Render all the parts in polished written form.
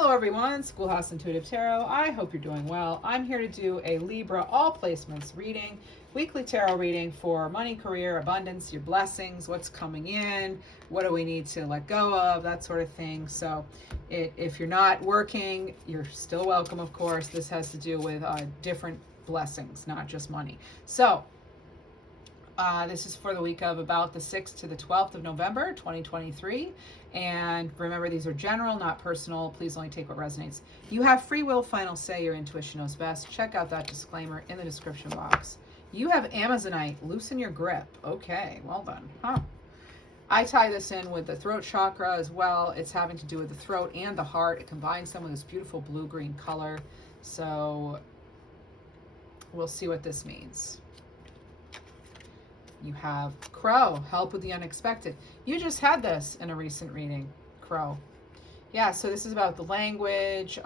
Hello everyone, Schoolhouse Intuitive Tarot. I hope you're doing well. I'm here to do a Libra all placements reading, weekly tarot reading for money, career, abundance, your blessings, what's coming in, what do we need to let go of, that sort of thing. So if you're not working, you're still welcome, of course. This has to do with different blessings, not just money. So this is for the week of about the 6th to the 12th of November, 2023. And remember, these are general, not personal. Please only take what resonates. You have free will, final say. Your intuition knows best. Check out that disclaimer in the description box. You have Amazonite. Loosen your grip. Okay, well done. Huh. I tie this in with the throat chakra as well. It's having to do with the throat and the heart. It combines some of this beautiful blue-green color. So we'll see what this means. You have Crow, help with the unexpected. You just had this in a recent reading, Crow. Yeah, so this is about the language.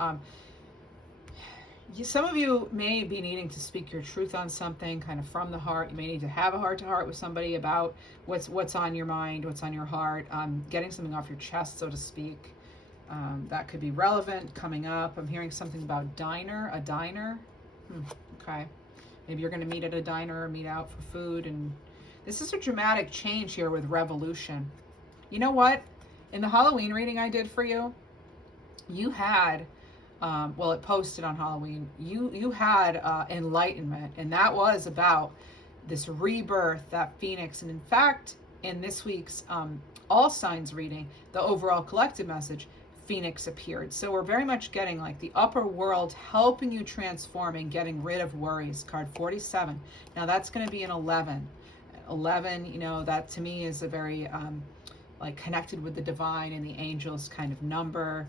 Some of you may be needing to speak your truth on something kind of from the heart. You may need to have a heart-to-heart with somebody about what's on your mind, what's on your heart, getting something off your chest, so to speak. That could be relevant coming up. I'm hearing something about a diner. Okay. Maybe you're going to meet at a diner or meet out for food, and this is a dramatic change here with revolution. You know what? In the Halloween reading I did for you, you had, well, it posted on Halloween, you had enlightenment, and that was about this rebirth, that phoenix. And in fact, in this week's all signs reading, the overall collective message, Phoenix appeared. So we're very much getting like the upper world helping you transform and getting rid of worries. Card 47. Now that's going to be an 11. 11, you know, that to me is a very like connected with the divine and the angels kind of number.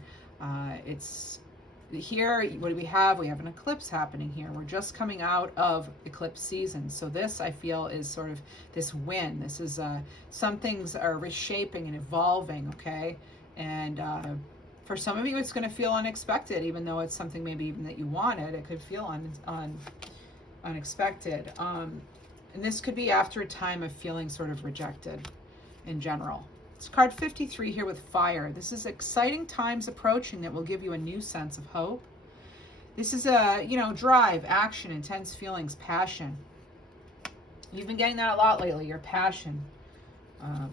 It's here, what do we have? We have an eclipse happening here. We're just coming out of eclipse season. So this, I feel, is sort of this win. This is some things are reshaping and evolving, okay? And for some of you, it's going to feel unexpected, even though it's something maybe even that you wanted. It could feel unexpected. And this could be after a time of feeling sort of rejected in general. It's card 53 here with fire. This is exciting times approaching that will give you a new sense of hope. This is a, drive, action, intense feelings, passion. You've been getting that a lot lately, your passion.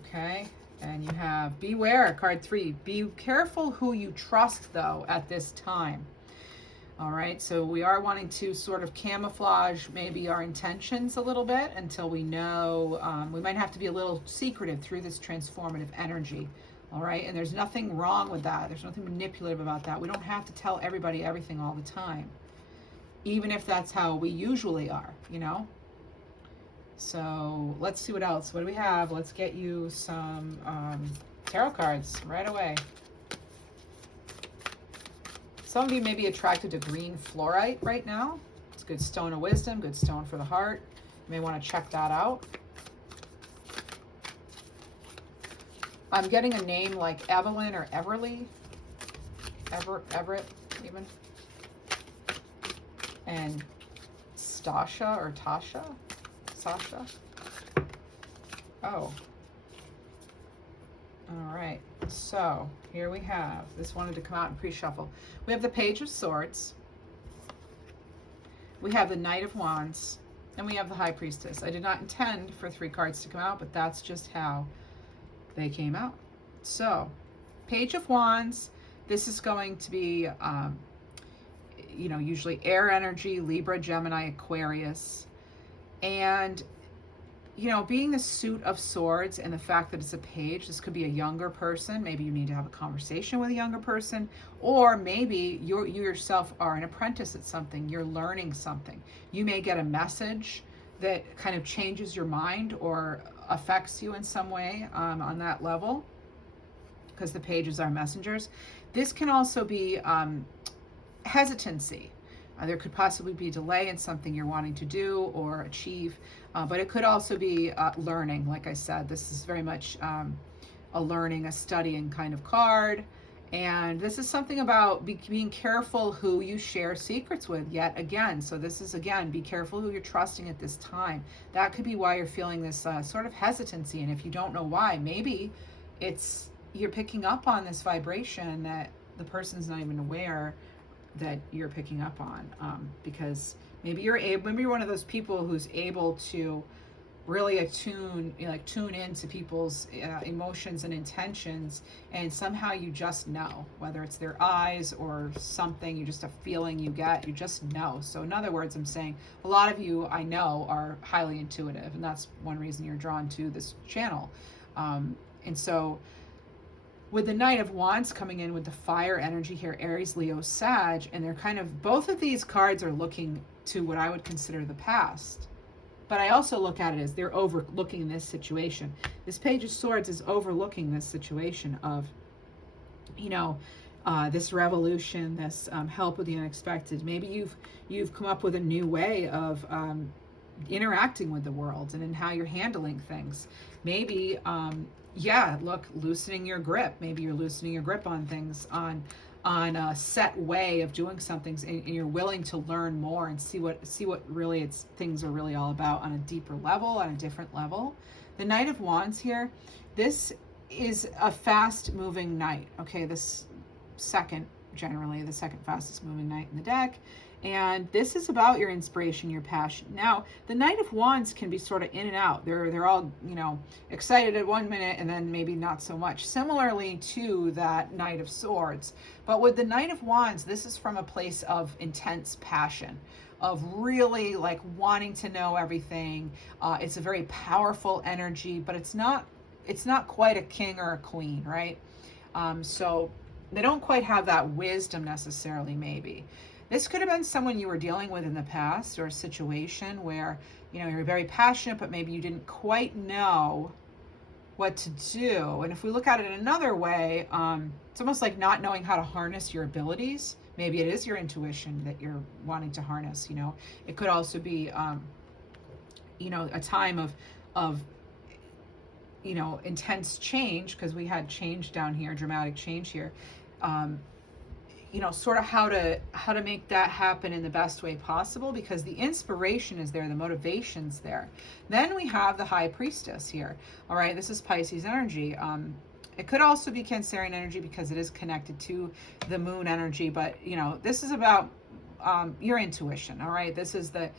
Okay. And you have beware, card 3. Be careful who you trust, though, at this time. All right, so we are wanting to sort of camouflage maybe our intentions a little bit until we know. We might have to be a little secretive through this transformative energy. All right, and there's nothing wrong with that. There's nothing manipulative about that. We don't have to tell everybody everything all the time, even if that's how we usually are, So let's see what else. What do we have? Let's get you some tarot cards right away. Some of you may be attracted to green fluorite right now. It's a good stone of wisdom, good stone for the heart. You may want to check that out. I'm getting a name like Evelyn or Everly. Everett, even. And Stasha or Tasha. Sasha. Oh. All right. So here we have, this wanted to come out in pre-shuffle. We have the Page of Swords. We have the Knight of Wands. And we have the High Priestess. I did not intend for 3 cards to come out, but that's just how they came out. So, Page of Wands. This is going to be, usually air energy, Libra, Gemini, Aquarius. And being the suit of swords and the fact that it's a page, this could be a younger person. Maybe you need to have a conversation with a younger person, or maybe you yourself are an apprentice at something. You're learning something. You may get a message that kind of changes your mind or affects you in some way on that level, because the pages are messengers. This can also be hesitancy. There could possibly be a delay in something you're wanting to do or achieve, but it could also be learning. Like I said, this is very much a learning, a studying kind of card. And this is something about being careful who you share secrets with yet again. So this is, again, be careful who you're trusting at this time. That could be why you're feeling this sort of hesitancy. And if you don't know why, maybe you're picking up on this vibration that the person's not even aware that you're picking up on, because maybe maybe you're one of those people who's able to really tune into people's emotions and intentions, and somehow you just know, whether it's their eyes or something, you just a feeling you just know. So in other words, I'm saying a lot of you I know are highly intuitive, and that's one reason you're drawn to this channel. And so with the Knight of Wands coming in with the fire energy here, Aries, Leo, Sag, and they're kind of, both of these cards are looking to what I would consider the past. But I also look at it as they're overlooking this situation. This Page of Swords is overlooking this situation of, this revolution, this help with the unexpected. Maybe you've come up with a new way of interacting with the world and in how you're handling things. Maybe, loosening your grip. Maybe you're loosening your grip on things, on a set way of doing something, and you're willing to learn more and see what really things are really all about on a deeper level, on a different level. The Knight of Wands here, this is a fast moving knight. Okay, this generally the second fastest moving knight in the deck. And this is about your inspiration, your passion. Now, the Knight of Wands can be sort of in and out. They're all, excited at 1 minute and then maybe not so much. Similarly to that Knight of Swords. But with the Knight of Wands, this is from a place of intense passion, of really like wanting to know everything. It's a very powerful energy, but it's not quite a king or a queen, right? So they don't quite have that wisdom necessarily, maybe. This could have been someone you were dealing with in the past, or a situation where, you're very passionate, but maybe you didn't quite know what to do. And if we look at it another way, it's almost like not knowing how to harness your abilities. Maybe it is your intuition that you're wanting to harness. It could also be, a time of intense change, because we had change down here, dramatic change here. Sort of how to make that happen in the best way possible, because the inspiration is there, the motivation's there. Then we have the High Priestess here. All right, this is Pisces energy. It could also be Cancerian energy because it is connected to the moon energy, but this is about your intuition. All right, this is the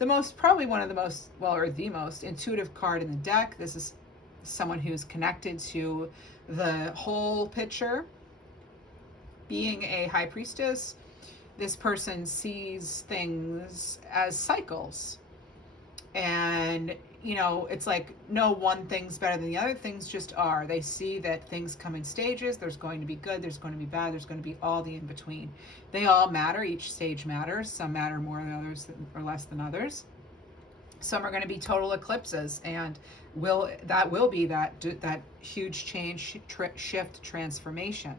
most, probably one of the most, or the most intuitive card in the deck. This is someone who's connected to the whole picture. Being a High Priestess, this person sees things as cycles. And, it's like no one thing's better than the other. Things just are. They see that things come in stages. There's going to be good, there's going to be bad, there's going to be all the in between. They all matter. Each stage matters. Some matter more than others, or less than others. Some are going to be total eclipses, and will be that huge change, shift, transformation.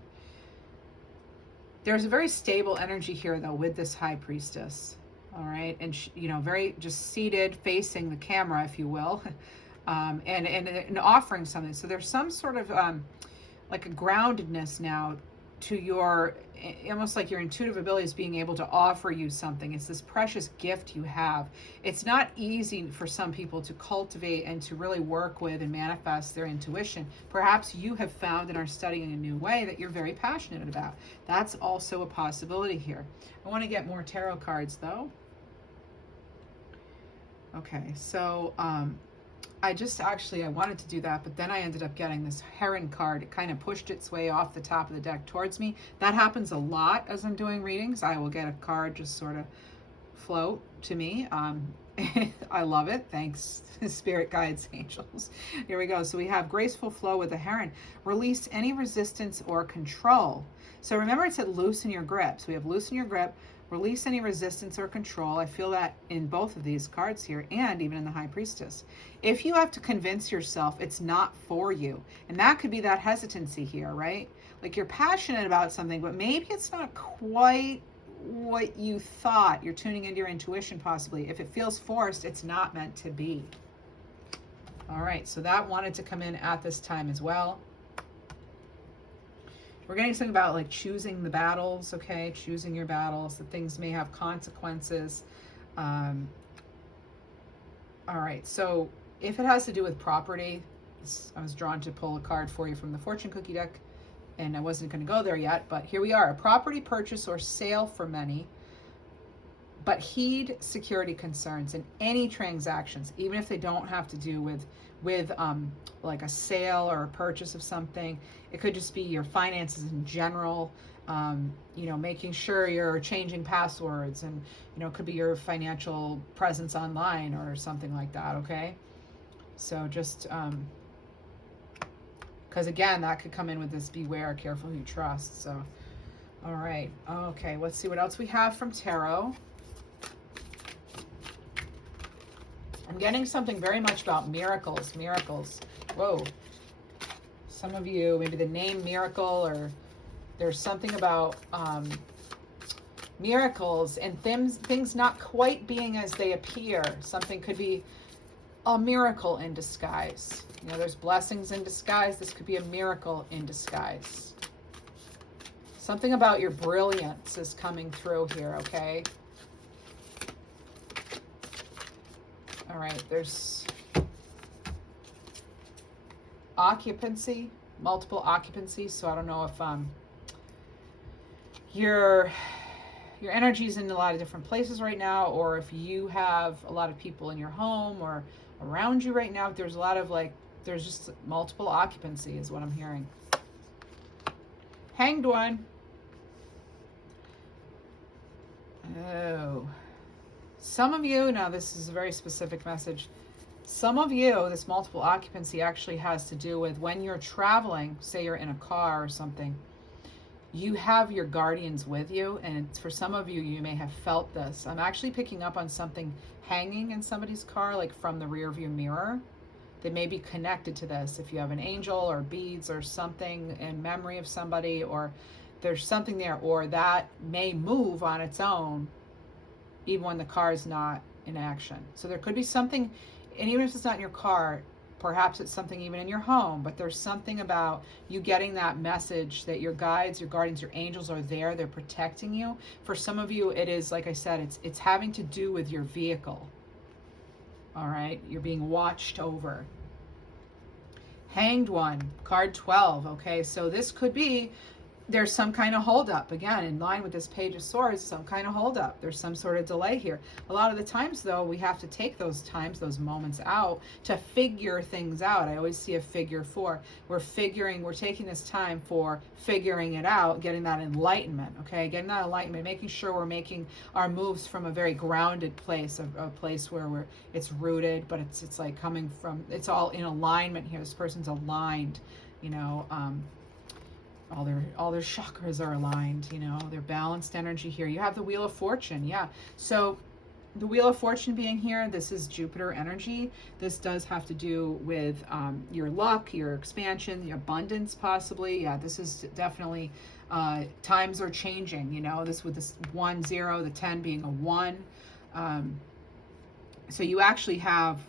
There's a very stable energy here, though, with this High Priestess. All right, and very just seated, facing the camera, if you will, and offering something. So there's some sort of like a groundedness now to your, almost like your intuitive abilities being able to offer you something. It's this precious gift you have. It's not easy for some people to cultivate and to really work with and manifest their intuition. Perhaps you have found and are studying a new way that you're very passionate about. That's also a possibility here. I want to get more tarot cards, though. Okay, so I wanted to do that, but then I ended up getting this Heron card. It kind of pushed its way off the top of the deck towards me. That happens a lot as I'm doing readings. I will get a card just sort of float to me. I love it. Thanks, spirit guides, angels. Here we go. So we have graceful flow with the Heron. Release any resistance or control. So remember, it said loosen your grip. So we have loosen your grip, release any resistance or control. I feel that in both of these cards here, and even in the High Priestess. If you have to convince yourself it's not for you, and that could be that hesitancy here, right? Like you're passionate about something, but maybe it's not quite what you thought. You're tuning into your intuition, possibly. If it feels forced, it's not meant to be. All right, so that wanted to come in at this time as well. We're getting something about like choosing the battles, okay? Choosing your battles, that things may have consequences. All right, so if it has to do with property, I was drawn to pull a card for you from the fortune cookie deck. and I wasn't going to go there yet, but here we are. A property purchase or sale for many, but heed security concerns in any transactions, even if they don't have to do with like a sale or a purchase of something. It could just be your finances in general. You know, making sure you're changing passwords, and you know, it could be your financial presence online or something like that. Okay, so just because again, that could come in with this beware, careful who you trust. So, all right, okay, let's see what else we have from tarot. I'm getting something very much about miracles. Miracles. Whoa. Some of you, maybe the name Miracle, or there's something about miracles and things not quite being as they appear. Something could be a miracle in disguise. You know, there's blessings in disguise. This could be a miracle in disguise. Something about your brilliance is coming through here, okay? All right, there's occupancy, multiple occupancies. So I don't know if your energy's in a lot of different places right now, or if you have a lot of people in your home or around you right now. There's a lot of there's just multiple occupancy is what I'm hearing. Hanged One. Oh. Some of you, now this is a very specific message. Some of you, this multiple occupancy actually has to do with when you're traveling, say you're in a car or something, you have your guardians with you, and for some of you, you may have felt this. I'm actually picking up on something hanging in somebody's car, like from the rear view mirror. They may be connected to this. If you have an angel or beads or something in memory of somebody, or there's something there, or that may move on its own even when the car is not in action. So there could be something, and even if it's not in your car, perhaps it's something even in your home, but there's something about you getting that message that your guides, your guardians, your angels are there, they're protecting you. For some of you, it is, like I said, it's having to do with your vehicle. All right, you're being watched over. Hanged One, card 12, okay? So this could be, there's some kind of holdup. Again, in line with this Page of Swords, some kind of holdup. There's some sort of delay here. A lot of the times, though, we have to take those times, those moments out to figure things out. I always see a figure 4. We're taking this time for figuring it out, getting that enlightenment, okay? Getting that enlightenment, making sure we're making our moves from a very grounded place, a place where it's rooted, but it's like coming from, it's all in alignment here. This person's aligned, you know, all their chakras are aligned, you know, their balanced energy here. You have the Wheel of Fortune, yeah. So the Wheel of Fortune being here, this is Jupiter energy. This does have to do with your luck, your expansion, the abundance possibly. Yeah, this is definitely, times are changing, you know, this with this 1, 0, the 10 being a 1. So you actually have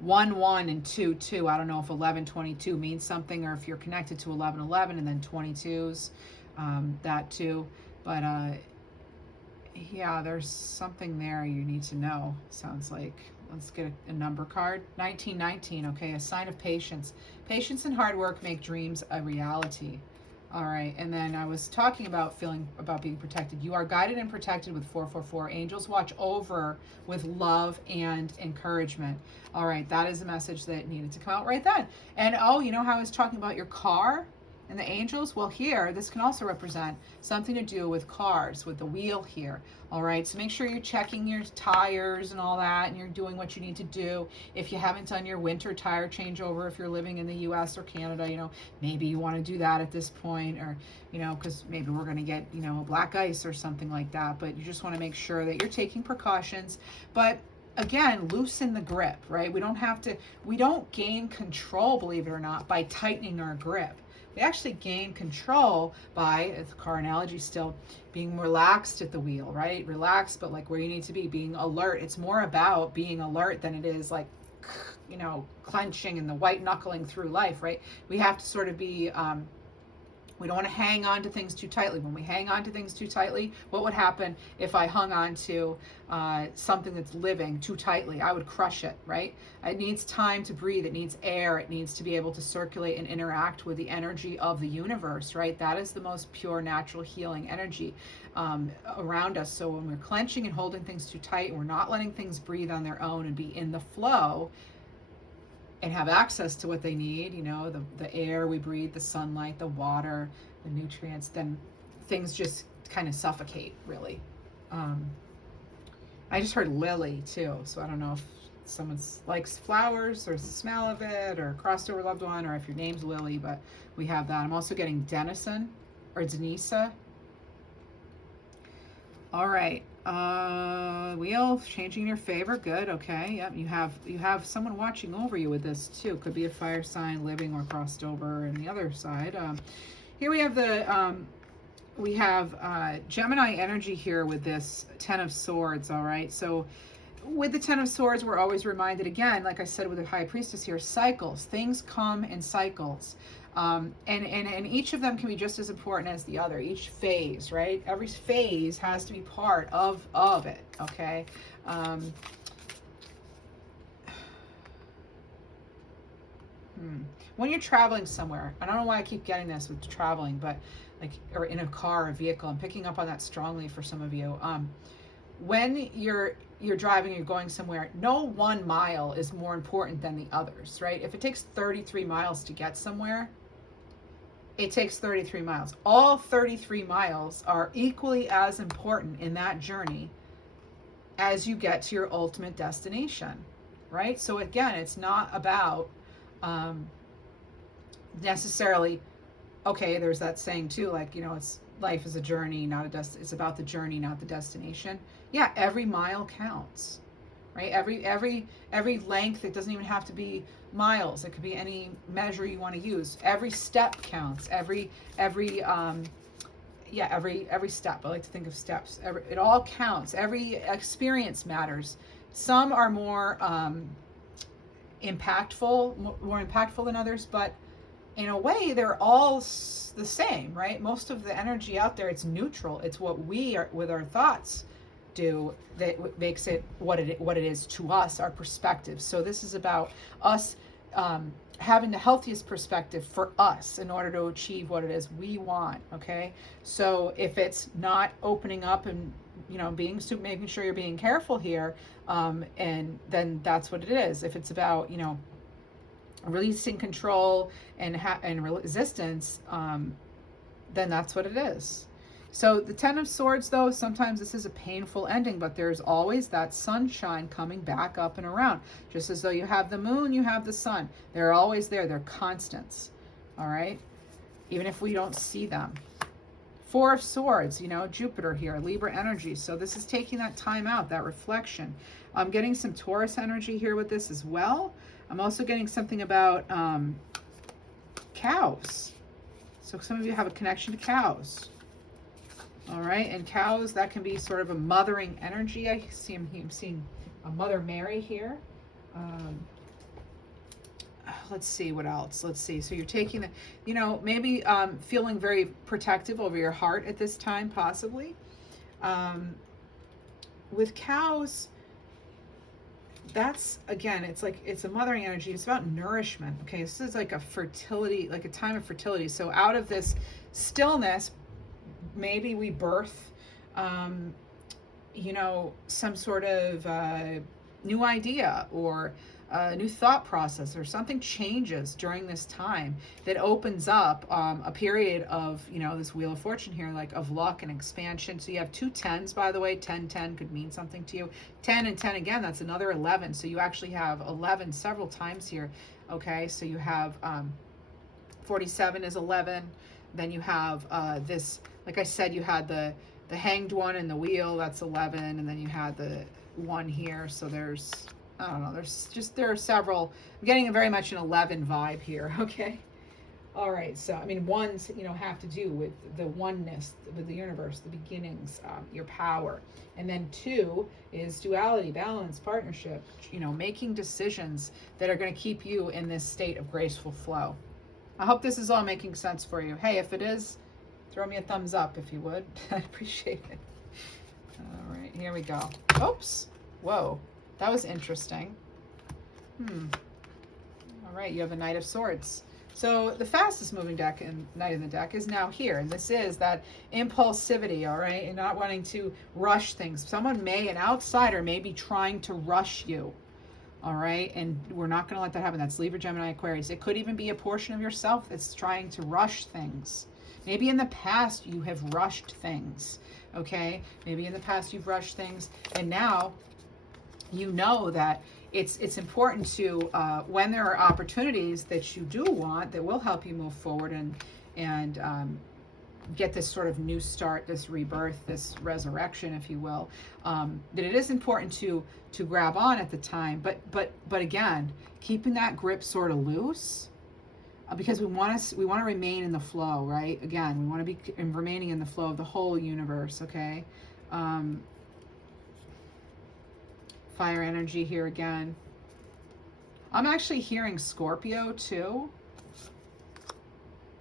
1, 1, and 2, 2. I don't know if 11, 22 means something, or if you're connected to 11, 11, and then 22s, that too. But yeah, there's something there you need to know. Sounds like, let's get a number card. 1919, okay, a sign of patience. Patience and hard work make dreams a reality. All right, and then I was talking about being protected. You are guided and protected with 444. Angels watch over with love and encouragement. All right, that is a message that needed to come out right then. And oh, you know how I was talking about your car and the angels? Well, here, this can also represent something to do with cars, with the wheel here. All right, so make sure you're checking your tires and all that, and you're doing what you need to do. If you haven't done your winter tire changeover, if you're living in the US or Canada, you know, maybe you want to do that at this point, or, you know, because maybe we're going to get, you know, black ice or something like that. But you just want to make sure that you're taking precautions. But again, loosen the grip, right? We don't gain control, believe it or not, by tightening our grip. We actually gain control by, the car analogy still, being relaxed at the wheel, right? Relaxed, but like where you need to be, being alert. It's more about being alert than it is like, you know, clenching and the white knuckling through life, right? We have to sort of be We don't want to hang on to things too tightly. When we hang on to things too tightly, what would happen if I hung on to something that's living too tightly? I would crush it, right? It needs time to breathe. It needs air. It needs to be able to circulate and interact with the energy of the universe, right? That is the most pure, natural healing energy around us. So when we're clenching and holding things too tight, and we're not letting things breathe on their own and be in the flow, and have access to what they need, you know, the air we breathe, the sunlight, the water, the nutrients, then things just kind of suffocate, really. I just heard lily, too, so I don't know if someone likes flowers or the smell of it or crossed over loved one or if your name's Lily, but we have that. I'm also getting Denison or Denisa. All right. Wheel changing in your favor. Good. Okay. Yep. You have someone watching over you with this too. Could be a fire sign living or crossed over. And the other side. Here we have the Gemini energy here with this Ten of Swords. All right. So with the Ten of Swords, we're always reminded again, like I said with the High Priestess here, cycles. Things come in cycles. And each of them can be just as important as the other, each phase, right? Every phase has to be part of it, okay? When you're traveling somewhere, I don't know why I keep getting this with traveling, but like, or in a car or vehicle, I'm picking up on that strongly for some of you. When you're driving, you're going somewhere, no 1 mile is more important than the others, right? If it takes 33 miles to get somewhere, it takes 33 miles. All 33 miles are equally as important in that journey as you get to your ultimate destination, right? So again, it's not about necessarily, okay, there's that saying too, like, you know, it's life is a journey, not a it's about the journey, not the destination. Yeah, every mile counts, right? Every length, it doesn't even have to be miles. It could be any measure you want to use. Every step counts. Every step. I like to think of steps. It all counts. Every experience matters. Some are more impactful than others, but in a way, they're all the same, right? Most of the energy out there, it's neutral. It's what we are with our thoughts do that makes it what it is to us, our perspective. So this is about us having the healthiest perspective for us in order to achieve what it is we want. Okay, so if it's not opening up and, you know, making sure you're being careful here, and then that's what it is. If it's about, you know, releasing control and resistance, then that's what it is. So the Ten of Swords, though, sometimes this is a painful ending, but there's always that sunshine coming back up and around. Just as though you have the moon, you have the sun. They're always there. They're constants. All right? Even if we don't see them. Four of Swords, you know, Jupiter here, Libra energy. So this is taking that time out, that reflection. I'm getting some Taurus energy here with this as well. I'm also getting something about cows. So some of you have a connection to cows. All right, and cows, that can be sort of a mothering energy. I'm seeing a Mother Mary here. Let's see what else. Let's see. So you're taking the, you know, maybe feeling very protective over your heart at this time, possibly. With cows, that's, again, it's like, it's a mothering energy. It's about nourishment. Okay, this is like a fertility, like a time of fertility. So out of this stillness, maybe we birth, you know, some sort of new idea or a new thought process, or something changes during this time that opens up a period of, you know, this Wheel of Fortune here, like of luck and expansion. So you have two 10s, by the way. 10 could mean something to you. 10 and 10 again, that's another 11. So you actually have 11 several times here. Okay, so you have 47 is 11. Then you have this, like I said, you had the hanged one in the wheel, that's 11, and then you had the one here. So there's, I don't know, there are several. I'm getting very much an 11 vibe here. Okay. All right. So, I mean, ones, you know, have to do with the oneness, with the universe, the beginnings, your power. And then 2 is duality, balance, partnership, you know, making decisions that are going to keep you in this state of graceful flow. I hope this is all making sense for you. Hey, if it is, throw me a thumbs up if you would. I'd appreciate it. All right, here we go. Oops. Whoa, that was interesting. All right, you have a Knight of Swords. So the fastest moving deck and Knight in the deck is now here. And this is that impulsivity, all right? And not wanting to rush things. Someone an outsider may be trying to rush you, all right? And we're not going to let that happen. That's Libra, Gemini, Aquarius. It could even be a portion of yourself that's trying to rush things. Maybe in the past you have rushed things, okay? Maybe in the past you've rushed things. And now you know that it's important to, when there are opportunities that you do want that will help you move forward and get this sort of new start, this rebirth, this resurrection, if you will, that it is important to grab on at the time. But again, keeping that grip sort of loose, because we want to remain in the flow, right? Again, we want to be remaining in the flow of the whole universe, okay? Fire energy here again. I'm actually hearing Scorpio too.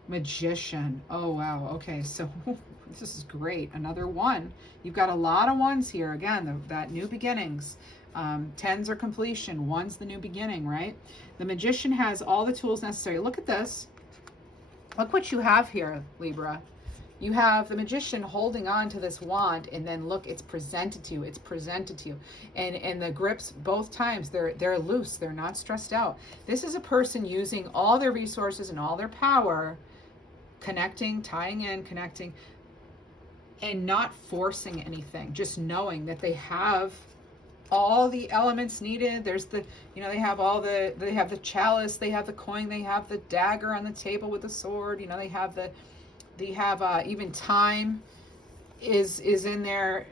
Magician. Oh, wow. Okay, so this is great. Another one. You've got a lot of ones here. Again, that new beginnings. Tens are completion. One's the new beginning, right? The Magician has all the tools necessary. Look at this. Look what you have here, Libra. You have the Magician holding on to this wand, and then look, it's presented to you. It's presented to you. And the grips, both times, they're loose. They're not stressed out. This is a person using all their resources and all their power, connecting, tying in, connecting, and not forcing anything. Just knowing that they have all the elements needed. There's the, they have they have the chalice, they have the coin, they have the dagger on the table with the sword. They have even time is in there,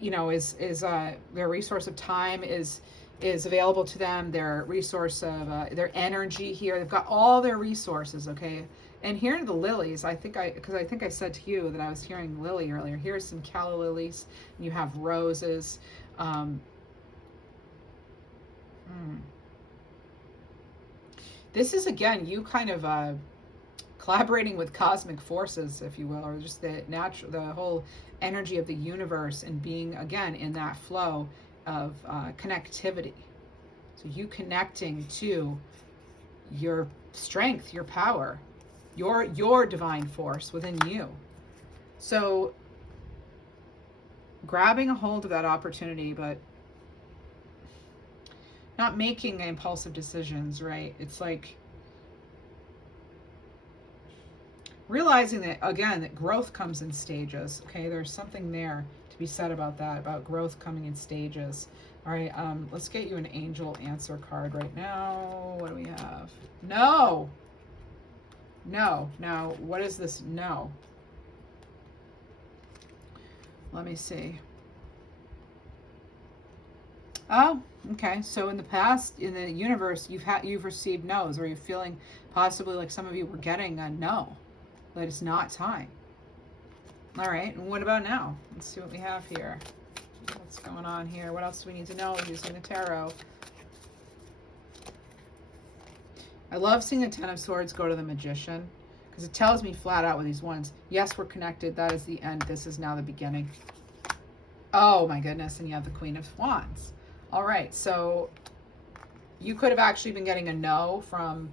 their resource of time is available to them, their resource of their energy here. They've got all their resources, okay? And here are the lilies. I think I said to you that I was hearing lily earlier. Here's some calla lilies, and you have roses. This is, again, you kind of collaborating with cosmic forces, if you will, or just the whole energy of the universe, and being, again, in that flow of connectivity. So you connecting to your strength, your power, your divine force within you. So grabbing a hold of that opportunity, but not making impulsive decisions, right? It's like realizing that, again, that growth comes in stages, okay? There's something there to be said about that, about growth coming in stages. All right, let's get you an angel answer card right now. What do we have? No. No. Now, what is this? No. Let me see. Oh, okay. So in the past, in the universe, you've received no's, or you're feeling possibly like some of you were getting a no, that it's not time. All right. And what about now? Let's see what we have here. What's going on here? What else do we need to know using the tarot? I love seeing the Ten of Swords go to the Magician, because it tells me flat out with these ones, yes, we're connected. That is the end. This is now the beginning. Oh my goodness. And you have the Queen of Wands. All right. So you could have actually been getting a no from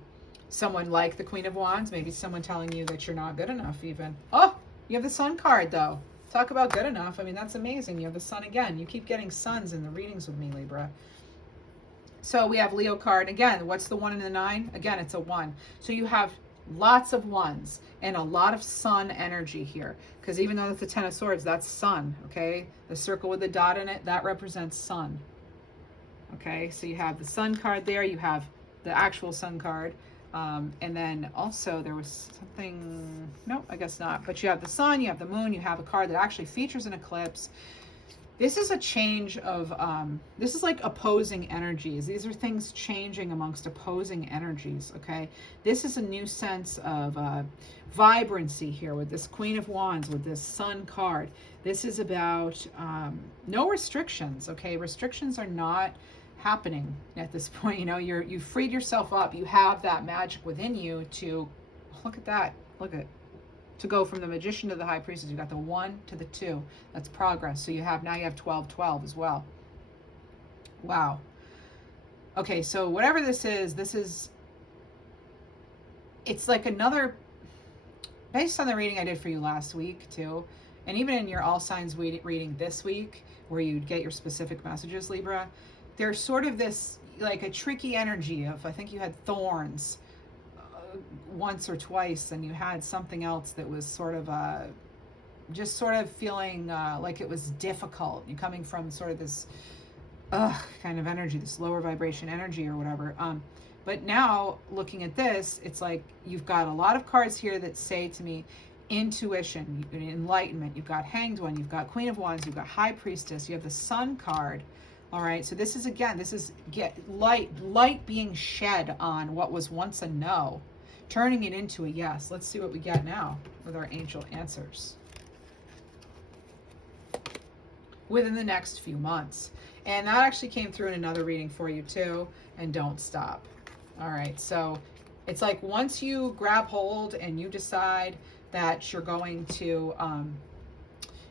someone like the Queen of Wands. Maybe someone telling you that you're not good enough even. Oh, you have the Sun card though. Talk about good enough. I mean, that's amazing. You have the Sun again. You keep getting suns in the readings with me, Libra. So we have Leo card. Again, what's the 1 and the 9? Again, it's a 1. So you have lots of ones and a lot of sun energy here, because even though it's the Ten of Swords, that's sun, okay? The circle with the dot in it, that represents sun. Okay, so you have the Sun card there. You have the actual Sun card. And then also there was something, no, I guess not. But you have the Sun, you have the Moon, you have a card that actually features an eclipse. This is a change of, this is like opposing energies. These are things changing amongst opposing energies, okay? This is a new sense of vibrancy here with this Queen of Wands, with this Sun card. This is about no restrictions, okay? Restrictions are not happening at this point. You've freed yourself up. You have that magic within you to look at that. Look at, to go from the Magician to the High Priestess, you got the 1 to the 2. That's progress. So you have, now you have 12-12 as well. Wow. Okay, so whatever this is, it's like another, based on the reading I did for you last week too, and even in your all signs reading this week, where you get your specific messages, Libra, there's sort of this, like a tricky energy of, I think you had thorns once or twice, and you had something else that was sort of just sort of feeling like it was difficult. You're coming from sort of this kind of energy, this lower vibration energy or whatever. But now looking at this, it's like you've got a lot of cards here that say to me, intuition, enlightenment. You've got Hanged One, you've got Queen of Wands, you've got High Priestess, you have the Sun card. All right, so this is, again, this is light being shed on what was once a no, turning it into a yes. Let's see what we get now with our angel answers within the next few months. And that actually came through in another reading for you too. And don't stop. All right, so it's like once you grab hold and you decide that you're going to,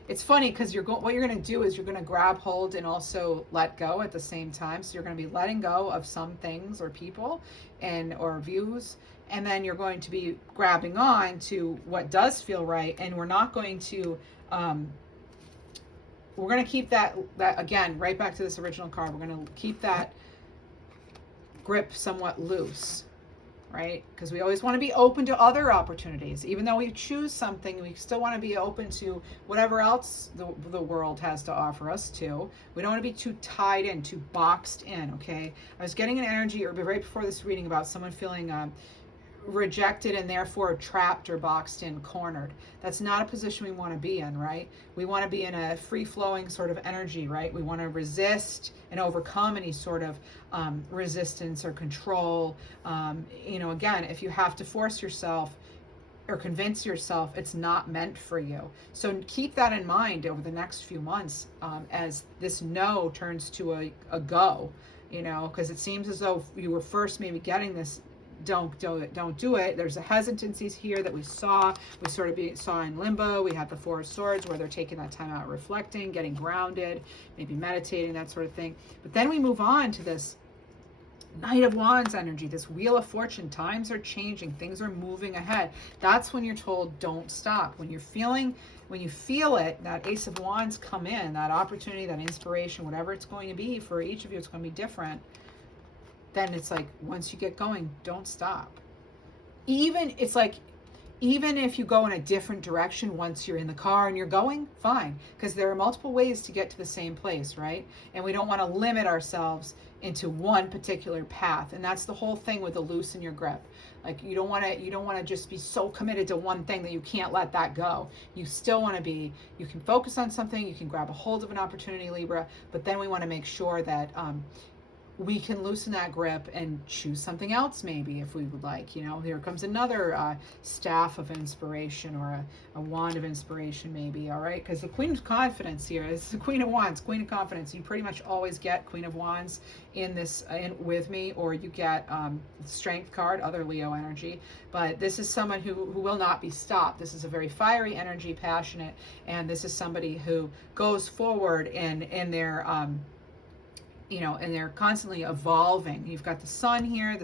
it's funny because what you're going to do is you're going to grab hold and also let go at the same time. So you're going to be letting go of some things or people or views, and then you're going to be grabbing on to what does feel right. And we're not going to, we're going to keep that again, right back to this original card. We're going to keep that grip somewhat loose, right? Because we always want to be open to other opportunities. Even though we choose something, we still want to be open to whatever else the world has to offer us too. We don't want to be too tied in, too boxed in, okay? I was getting an energy right before this reading about someone feeling rejected and therefore trapped or boxed in, cornered. That's not a position we want to be in, right? We want to be in a free-flowing sort of energy, right? We want to resist and overcome any sort of resistance or control. You know, again, if you have to force yourself or convince yourself, it's not meant for you. So keep that in mind over the next few months as this no turns to a go, you know, because it seems as though you were first maybe getting this don't do it. There's a hesitancies here that we saw. We sort of saw in limbo. We had the Four of Swords where they're taking that time out, reflecting, getting grounded, maybe meditating, that sort of thing. But then we move on to this Knight of Wands energy, this Wheel of Fortune. Times are changing. Things are moving ahead. That's when you're told don't stop. When you feel it, that Ace of Wands come in, that opportunity, that inspiration, whatever it's going to be for each of you, it's going to be different. Then it's like, once you get going, don't stop. Even if you go in a different direction once you're in the car and you're going, fine. Because there are multiple ways to get to the same place, right? And we don't want to limit ourselves into one particular path. And that's the whole thing with the loosen your grip. Like you don't want to just be so committed to one thing that you can't let that go. You still want to be, you can focus on something, you can grab a hold of an opportunity, Libra, but then we want to make sure that we can loosen that grip and choose something else maybe if we would like. You know, here comes another staff of inspiration or a wand of inspiration maybe, all right? Because the Queen of Confidence here is the Queen of Wands, Queen of Confidence. You pretty much always get Queen of Wands in this with me, or you get Strength card, other Leo energy. But this is someone who will not be stopped. This is a very fiery energy, passionate, and this is somebody who goes forward in their you know, and they're constantly evolving. You've got the sun here.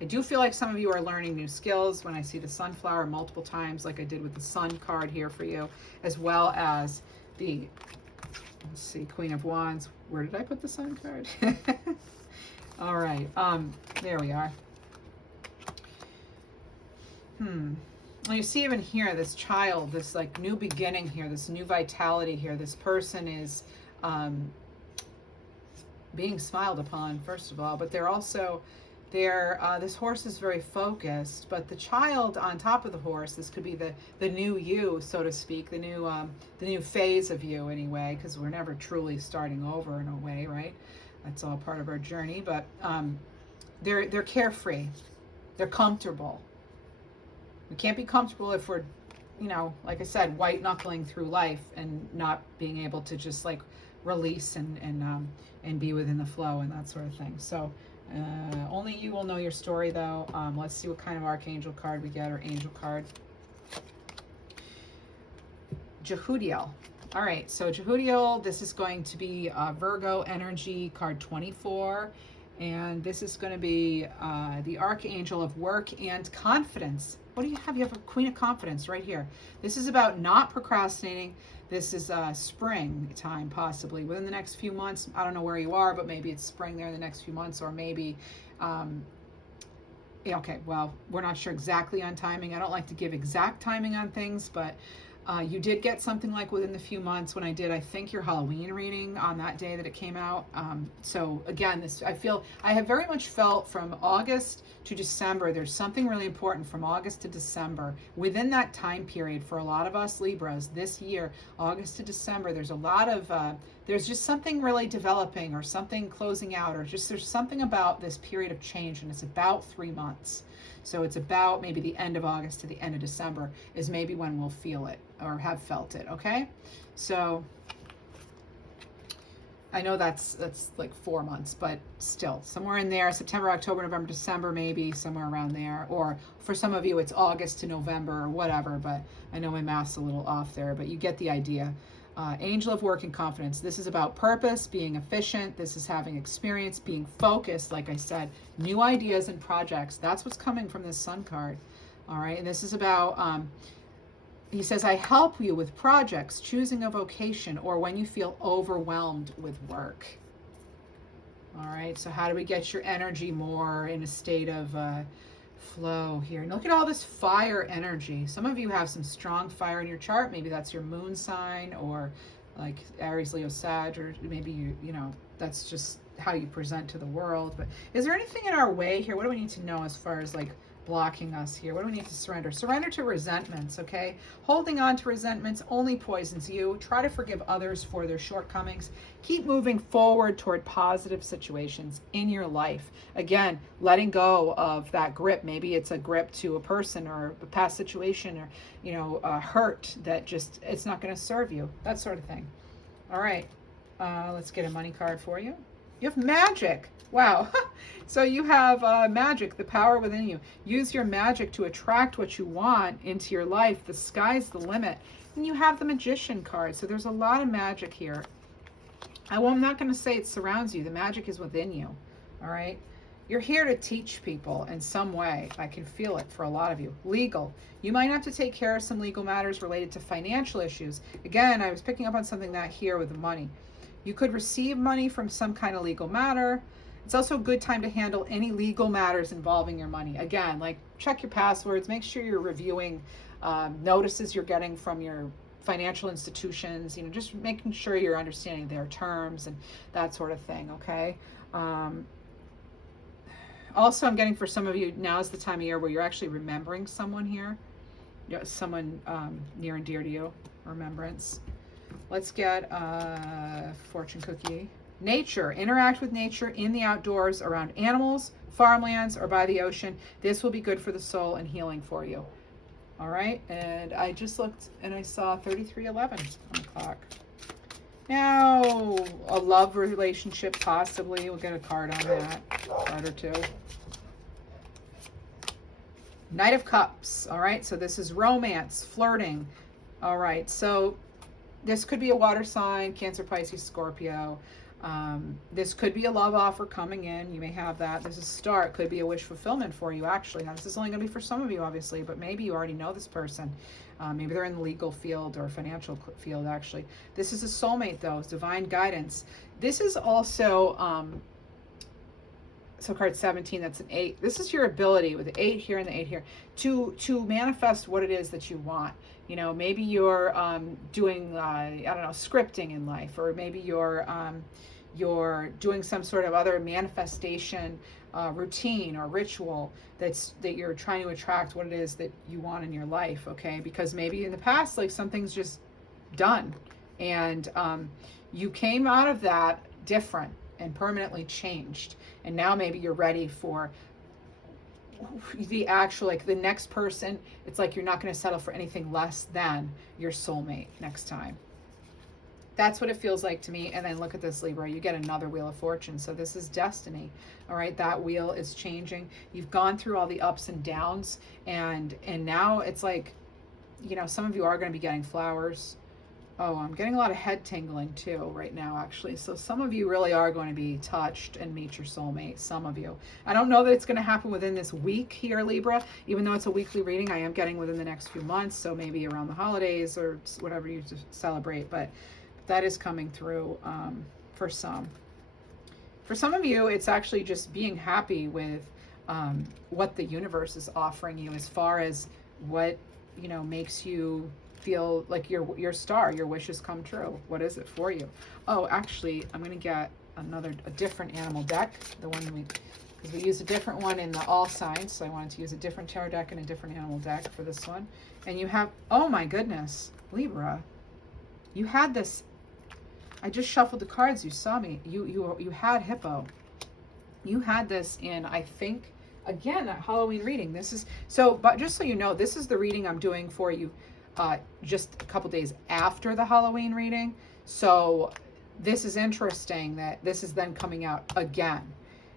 I do feel like some of you are learning new skills when I see the sunflower multiple times, like I did with the sun card here for you, as well as the, let's see, Queen of Wands. Where did I put the sun card? All right, there we are. And you see even here, this child, this like new beginning here, this new vitality here. This person is being smiled upon, first of all, but they're also, this horse is very focused, but the child on top of the horse, this could be the new you, so to speak, the new phase of you anyway, because we're never truly starting over in a way, right? That's all part of our journey, but they're carefree, they're comfortable. We can't be comfortable if we're, you know, like I said, white knuckling through life and not being able to just like release and be within the flow and that sort of thing. So Only you will know your story, though. Let's see what kind of archangel card we get, or angel card. Jehudiel. All right, so Jehudiel, this is going to be Virgo energy, card 24. And this is going to be the archangel of work and confidence. What do you have? You have a Queen of Confidence right here. This is about not procrastinating. This is spring time, possibly within the next few months. I don't know where you are, but maybe it's spring there in the next few months, or maybe yeah, okay, well, we're not sure exactly on timing. I don't like to give exact timing on things, but you did get something like within the few months when I did, I think, your Halloween reading on that day that it came out. So again, this, I have very much felt from August to December, there's something really important from August to December. Within that time period, for a lot of us Libras this year, August to December, there's a lot of, there's just something really developing, or something closing out, or just there's something about this period of change, and it's about 3 months. So it's about maybe the end of August to the end of December is maybe when we'll feel it, or have felt it, okay? So I know that's like 4 months, but still somewhere in there, September, October, November, December, maybe somewhere around there. Or for some of you, it's August to November or whatever, but I know my math's a little off there, but you get the idea. Angel of work and confidence. This is about purpose, being efficient. This is having experience, being focused, like I said, new ideas and projects. That's what's coming from this Sun card. All right, and this is about, he says, I help you with projects, choosing a vocation, or when you feel overwhelmed with work. All right, so how do we get your energy more in a state of flow here? And look at all this fire energy. Some of you have some strong fire in your chart. Maybe that's your moon sign, or like Aries, Leo, Sag, or maybe you know, that's just how you present to the world. But is there anything in our way here? What do we need to know as far as like blocking us here? What do we need to surrender? Surrender to resentments, okay? Holding on to resentments only poisons you. Try to forgive others for their shortcomings. Keep moving forward toward positive situations in your life. Again, letting go of that grip. Maybe it's a grip to a person or a past situation, or, you know, a hurt that just, it's not going to serve you. That sort of thing. All right. Let's get a money card for you. You have magic. Wow. So you have magic, the power within you. Use your magic to attract what you want into your life. The sky's the limit. And you have the Magician card. So there's a lot of magic here. I'm not going to say it surrounds you. The magic is within you. All right. You're here to teach people in some way. I can feel it for a lot of you. Legal. You might have to take care of some legal matters related to financial issues. Again, I was picking up on something that here with the money. You could receive money from some kind of legal matter. It's also a good time to handle any legal matters involving your money. Again, like check your passwords, make sure you're reviewing notices you're getting from your financial institutions, you know, just making sure you're understanding their terms and that sort of thing, okay? Also, I'm getting for some of you, now is the time of year where you're actually remembering someone here, someone near and dear to you, remembrance. Let's get a fortune cookie. Nature. Interact with nature in the outdoors, around animals, farmlands, or by the ocean. This will be good for the soul and healing for you. All right. And I just looked and I saw 3311 on the clock. Now, a love relationship, possibly. We'll get a card on that. Card or two. Knight of Cups. All right. So this is romance, flirting. All right. So this could be a water sign, Cancer, Pisces, Scorpio. This could be a love offer coming in. You may have that. This is start. Could be a wish fulfillment for you, actually. Now, this is only going to be for some of you, obviously, but maybe you already know this person. Maybe they're in the legal field or financial field, actually. This is a soulmate, though. It's divine guidance. This is also, so card 17, that's an 8. This is your ability with the 8 here and the 8 here to manifest what it is that you want. You know, maybe you're doing, I don't know, scripting in life, or maybe you're doing some sort of other manifestation routine or ritual that you're trying to attract what it is that you want in your life, okay? Because maybe in the past, like, something's just done, and you came out of that different and permanently changed, and now maybe you're ready for the actual, like, the next person. It's like you're not going to settle for anything less than your soulmate next time. That's what it feels like to me. And then look at this, Libra. You get another Wheel of Fortune. So this is destiny. All right. That wheel is changing. You've gone through all the ups and downs. And now it's like, you know, some of you are going to be getting flowers. Oh, I'm getting a lot of head tingling too right now, actually. So some of you really are going to be touched and meet your soulmate. Some of you. I don't know that it's going to happen within this week here, Libra. Even though it's a weekly reading, I am getting within the next few months. So maybe around the holidays or whatever you celebrate. But that is coming through for some. For some of you, it's actually just being happy with what the universe is offering you as far as what, you know, makes you feel like your star, your wishes come true. What is it for you? Oh, actually, I'm going to get a different animal deck. The one because we use a different one in the all signs. So I wanted to use a different tarot deck and a different animal deck for this one. And you have, oh my goodness, Libra, you had this. I just shuffled the cards. You saw me. You had Hippo. You had this in, I think, again, that Halloween reading. This is so, but just so you know, this is the reading I'm doing for you just a couple days after the Halloween reading. So this is interesting that this is then coming out again.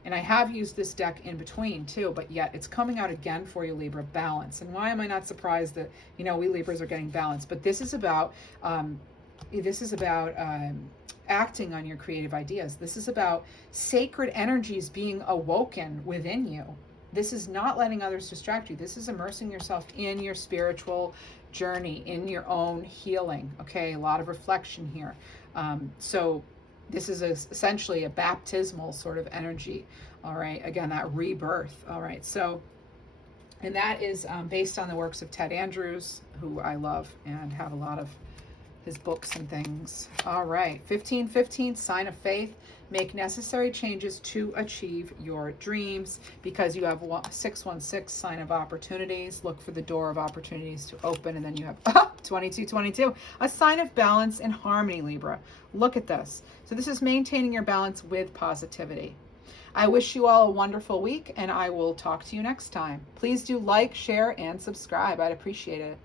And I have used this deck in between too, but yet it's coming out again for you, Libra, balance. And why am I not surprised that, you know, we Libras are getting balance? But this is about acting on your creative ideas. This is about sacred energies being awoken within you. This is not letting others distract you. This is immersing yourself in your spiritual journey, in your own healing. Okay, a lot of reflection here. So this is essentially a baptismal sort of energy. All right, again, that rebirth. All right, so, and that is based on the works of Ted Andrews, who I love and have a lot of his books and things. All right, 1515, sign of faith. Make necessary changes to achieve your dreams, because you have 616, sign of opportunities. Look for the door of opportunities to open. And then you have 2222, a sign of balance and harmony, Libra. Look at this. So this is maintaining your balance with positivity. I wish you all a wonderful week, and I will talk to you next time. Please do like, share, and subscribe. I'd appreciate it.